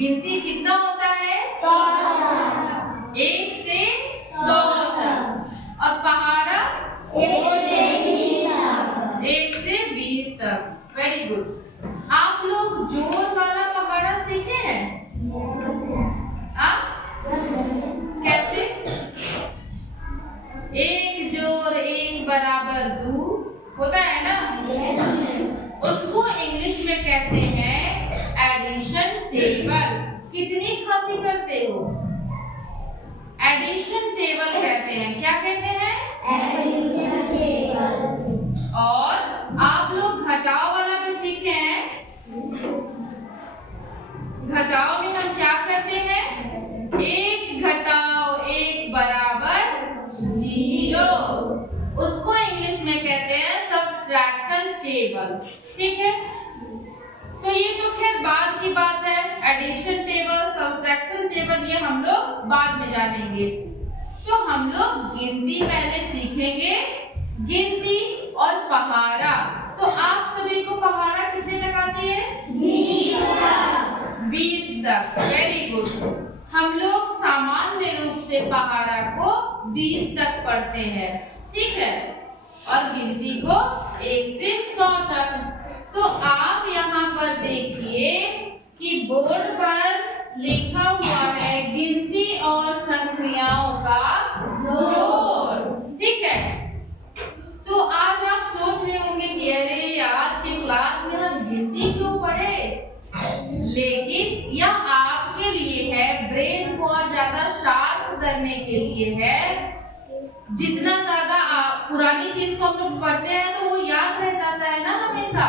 गिनती कितना होता है? 100 1 से 100 तक। और पहाड़ा 1 से 20 तक। 1 से 20 तक। Very good. आप लोग जोर वाला पहाड़ा सीखे हैं? कैसे? 1 जोर 1 बराबर 2 होता है ना? उसको इंग्लिश में कहते हैं एडिशन टेबल। कितनी खांसी करते हो? एडिशन टेबल कहते हैं। क्या कहते हैं? Addition table. और आप लोग घटाव वाला भी सीखे हैं। घटाव में हम क्या करते हैं? 1 घटाव 1 बराबर 0। उसको इंग्लिश में कहते हैं सब्सट्रैक्शन टेबल। ठीक है, तो ये तो खैर बाद की बात है। एडिशन टेबल, सब्सट्रैक्शन टेबल ये हम लोग बाद में जानेंगे। तो हम लोग गिनती पहले सीखेंगे, गिनती और पहाड़ा। तो आप सभी को पहाड़ा किसे लगाती है? 20 तक। 20 तक। Very good. हम लोग सामान्य रूप से पहाड़ा को 20 तक पढ़ते हैं। ठीक है, और गिनती को 1 से 100 तक। तो आप यहाँ पर देखिए कि बोर्ड पर लिखा हुआ है गिनती और संख्याओं का जोड़। ठीक है, तो आज आप सोच रहे होंगे कि अरे आज के क्लास में हम गिनती क्यों पढ़े, लेकिन यह आपके लिए है, ब्रेन को और ज्यादा शार्प करने के लिए है। जितना ज्यादा आप पुरानी चीज को हम लोग पढ़ते हैं तो वो याद रह जाता है ना हमेशा।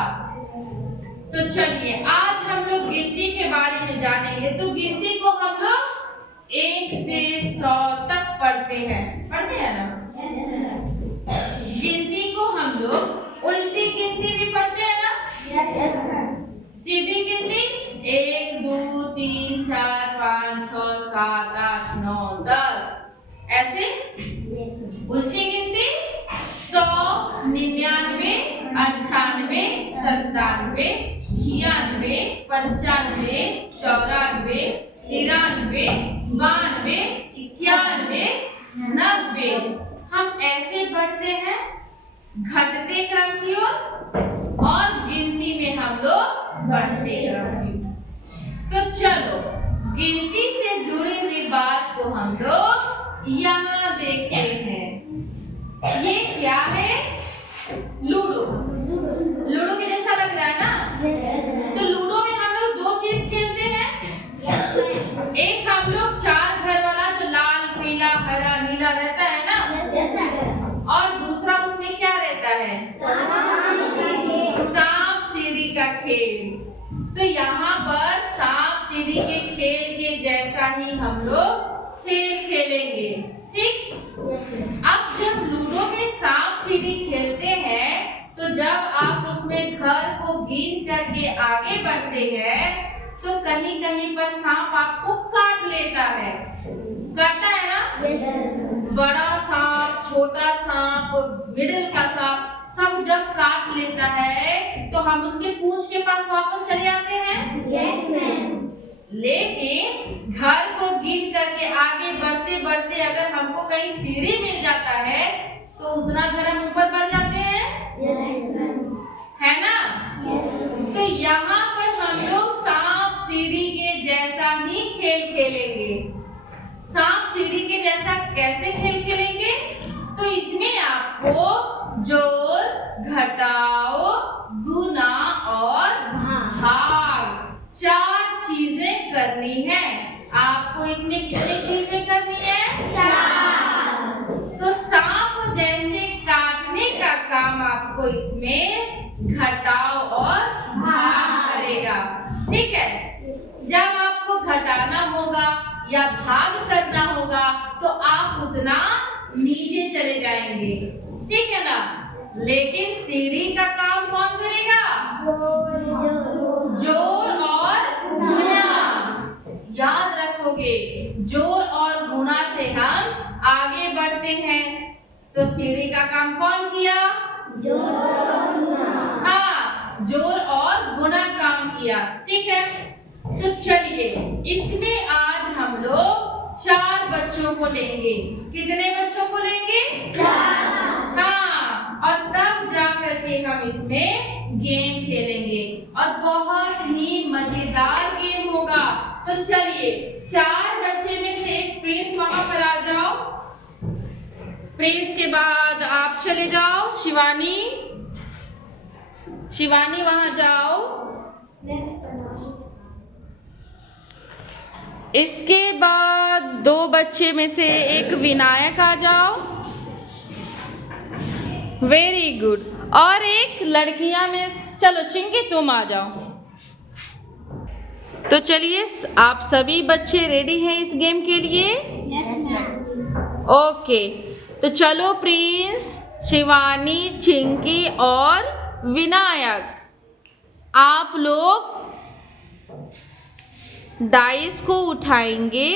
तो चलिए आज हम लोग गिनती के बारे में जानेंगे। तो गिनती को हम लोग 1 से 100 तक पढ़ते हैं ना? गिनती को हम लोग उल्टी गिनती भी पढ़ते हैं ना? सीधी गिनती 1 2 3 4 5 6 7 8 9 10 ऐसे। उल्टी गिनती 100 99 98 97 96 95 94 93 92 91 90। हम ऐसे बढ़ते हैं घटते क्रम की ओर, और गिनती में हम लोग बढ़ते क्रम की ओर। तो चलो गिनती से जुड़ी हुई बात को हम लोग यहाँ देखते हैं। ये क्या है? लूडो। लूडो के जैसा लग रहा है ना? तो लूडो में हम लोग 2 चीज खेलते हैं। एक हम लोग 4 घर वाला जो लाल पीला हरा नीला रहता है ना, और दूसरा उसमें क्या रहता है? सांप सीढ़ी का खेल। तो यहाँ पर सांप सीढ़ी के खेल के जैसा ही हम लोग खेल खेलेंगे। ठीक, अब जब लूडो में सांप सीढ़ी खेलते हैं तो जब आप उसमें घर को गिन करके आगे बढ़ते हैं तो कहीं कहीं पर सांप आपको काट लेता है। काटता है ना? बड़ा सांप, छोटा सांप, मिडिल का सांप सब जब काट लेता है तो हम उसके पूंछ के पास वापस चले आते हैं। Yes ma'am. लेकिन घर को गिन करके आगे बढ़ते बढ़ते अगर हमको कहीं सीढ़ी मिल जाता है तो उतना घर हम ऊपर बढ़ जाते हैं। Yes ma'am. है ना? यस। तो यहाँ पर हम लोग सांप सीढ़ी के जैसा ही खेल खेलेंगे। सांप सीढ़ी के जैसा कैसे खेल खेलेंगे? तो इसमें आपको जोड़, घटाव, गुना और भाग 4 चीजें करनी है। आपको इसमें कितनी चीजें करनी है? 4। तो सांप जैसे काटने का काम आपको इसमें घटाव और भाग करेगा। ठीक है, जब आपको घटाना होगा या भाग करना होगा तो आप उतना नीचे चले जाएंगे। ठीक है ना? लेकिन सीढ़ी का काम कौन करेगा? जोड़ और गुणा। याद रखोगे, जोड़ और गुणा से हम आगे बढ़ते हैं। तो सीढ़ी का काम कौन किया? हाँ, जोड़ और गुणा काम किया। ठीक है, तो चलिए इसमें आज हम लोग 4 बच्चों को लेंगे। कितने बच्चों को लेंगे? 4। हाँ, और तब जा करके हम इसमें गेम खेलेंगे और बहुत ही मजेदार गेम होगा। तो चलिए 4 बच्चे में से एक प्रिंस वहां पर आ जाओ। प्रिंस के बाद आप चले जाओ। शिवानी, शिवानी वहां जाओ। इसके बाद 2 बच्चे में से एक विनायक आ जाओ। Very good. और एक लड़कियां में, चलो चिंकी तुम आ जाओ। तो चलिए आप सभी बच्चे रेडी हैं इस गेम के लिए? ओके, तो चलो प्रिंस, शिवानी, चिंकी और विनायक, आप लोग डाइस को उठाएंगे।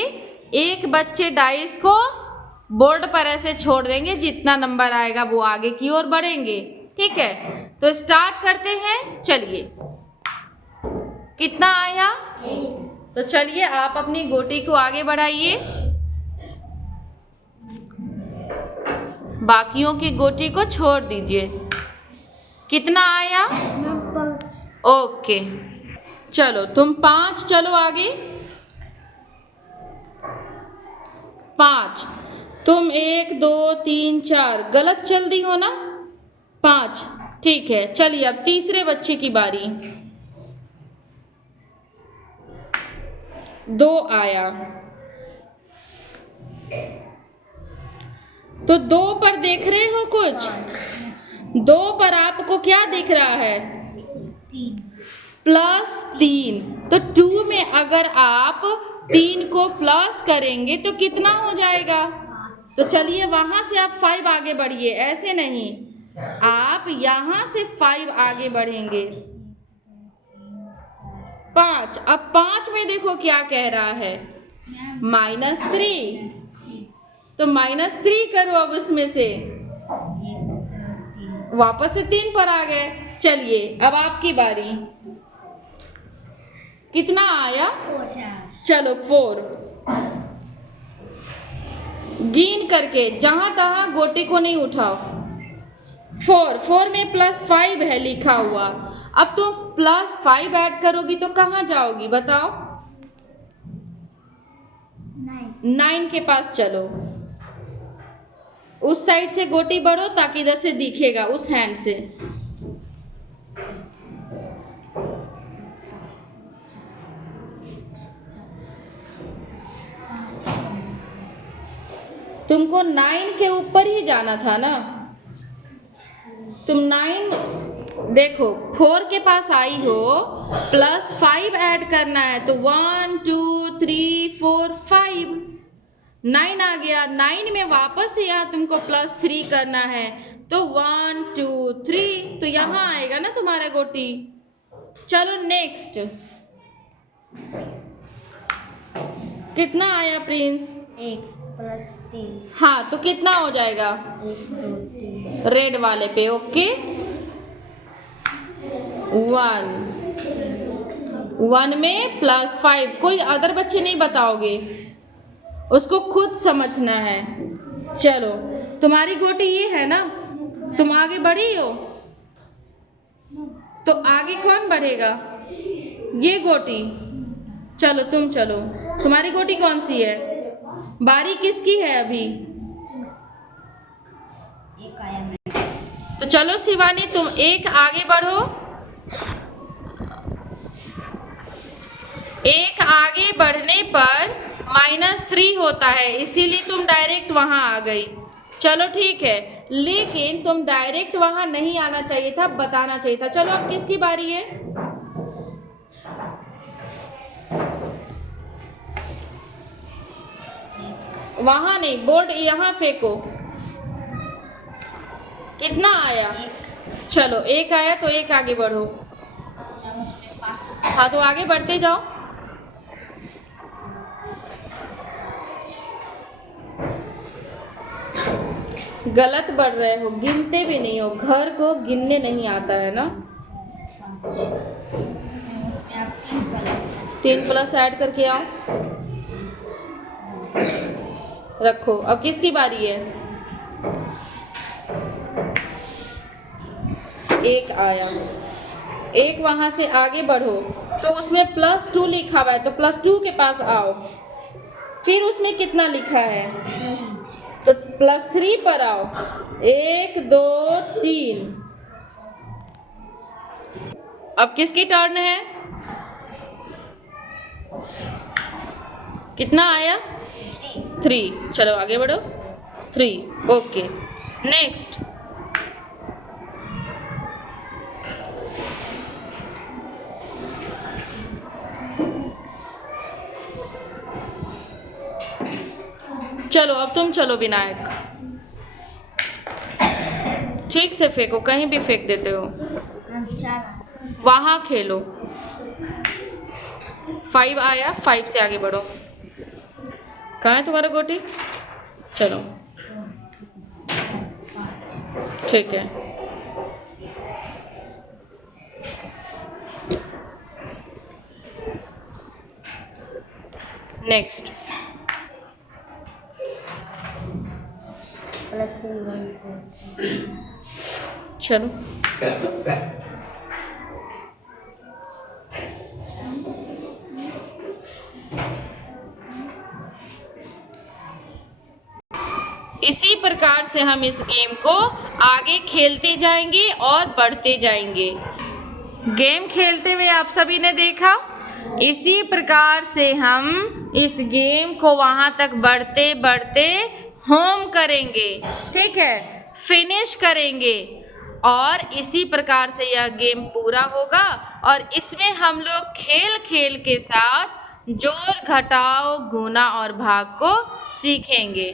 एक बच्चे डाइस को बोर्ड पर ऐसे छोड़ देंगे, जितना नंबर आएगा वो आगे की ओर बढ़ेंगे। ठीक है, तो स्टार्ट करते हैं। चलिए, कितना आया? तो चलिए आप अपनी गोटी को आगे बढ़ाइए, बाकियों की गोटी को छोड़ दीजिए। कितना आया? ओके, चलो तुम 5, चलो आगे। 5, तुम 1 2 3 4 गलत चल दी हो ना? 5, ठीक है। चलिए अब तीसरे बच्चे की बारी। 2 आया, तो 2 पर देख रहे हो कुछ? 2 पर आपको क्या दिख रहा है? +3। तो 2 में अगर आप 3 को प्लस करेंगे तो कितना हो जाएगा? तो चलिए वहां से आप 5 आगे बढ़िए, ऐसे नहीं, आप यहां से 5 आगे बढ़ेंगे। 5, अब 5 में देखो क्या कह रहा है? -3। तो -3 करो अब इसमें से, वापस से 3 पर आ गए। चलिए अब आपकी बारी। कितना आया? चलो 4। गिन करके जहां तहां गोटी को नहीं उठाओ। 4 में +5 है लिखा हुआ। अब तुम +5 ऐड करोगी तो कहां जाओगी बताओ? 9 के पास चलो। उस साइड से गोटी बढ़ो ताकि इधर से दिखेगा, उस हैंड से। तुमको 9 के ऊपर ही जाना था ना? तुम 9 देखो, 4 के पास आई हो, +5 ऐड करना है तो 1 2 3 4 5, 9 आ गया। 9 में वापस से यहाँ तुमको +3 करना है तो 1 2 3, तो यहाँ आएगा ना तुम्हारा गोटी। चलो नेक्स्ट। कितना आया प्रिंस? 1 + 3। हाँ, तो कितना हो जाएगा? 1 2 3। रेड वाले पे। ओके, 1 में +5। कोई अदर बच्चे नहीं बताओगे, उसको खुद समझना है। चलो तुम्हारी गोटी ये है ना, तुम आगे बढ़ी हो, तो आगे कौन बढ़ेगा? ये गोटी। चलो तुम चलो, तुम्हारी गोटी कौन सी है? बारी किसकी है अभी? एक आया मैं। तो चलो शिवानी तुम 1 आगे बढ़ो। 1 आगे बढ़ने पर -3 होता है, इसीलिए तुम डायरेक्ट वहां आ गई। चलो ठीक है, लेकिन तुम डायरेक्ट वहां नहीं आना चाहिए था, बताना चाहिए था। चलो अब किसकी बारी है? वहां नहीं, बोर्ड यहाँ फेंको। कितना आया? चलो 1 आया तो 1 आगे बढ़ो। हाँ तो आगे बढ़ते जाओ। गलत बढ़ रहे हो, गिनते भी नहीं हो। घर को गिनने नहीं आता है ना? 3 प्लस ऐड करके आओ, रखो। अब किसकी बारी है? एक आया, एक वहां से आगे बढ़ो तो उसमें +2 लिखा हुआ है, तो +2 के पास आओ। फिर उसमें कितना लिखा है? तो +3 पर आओ। 1 2 3। अब किसकी टर्न है? कितना आया? 3। चलो आगे बढ़ो। 3। Okay, next. चलो अब तुम चलो विनायक, ठीक से फेंको, कहीं भी फेंक देते हो। वहां खेलो। 5 आया, 5 से आगे बढ़ो। कहाँ है तुम्हारा गोटी? चलो ठीक है। नेक्स्ट। +3 1 4। चलो इसी प्रकार से हम इस गेम को आगे खेलते जाएंगे और बढ़ते जाएंगे। गेम खेलते हुए आप सभी ने देखा, इसी प्रकार से हम इस गेम को वहां तक बढ़ते बढ़ते होम करेंगे, ठीक है, फिनिश करेंगे। और इसी प्रकार से यह गेम पूरा होगा और इसमें हम लोग खेल खेल के साथ जोड़, घटाव, गुणा और भाग को सीखेंगे।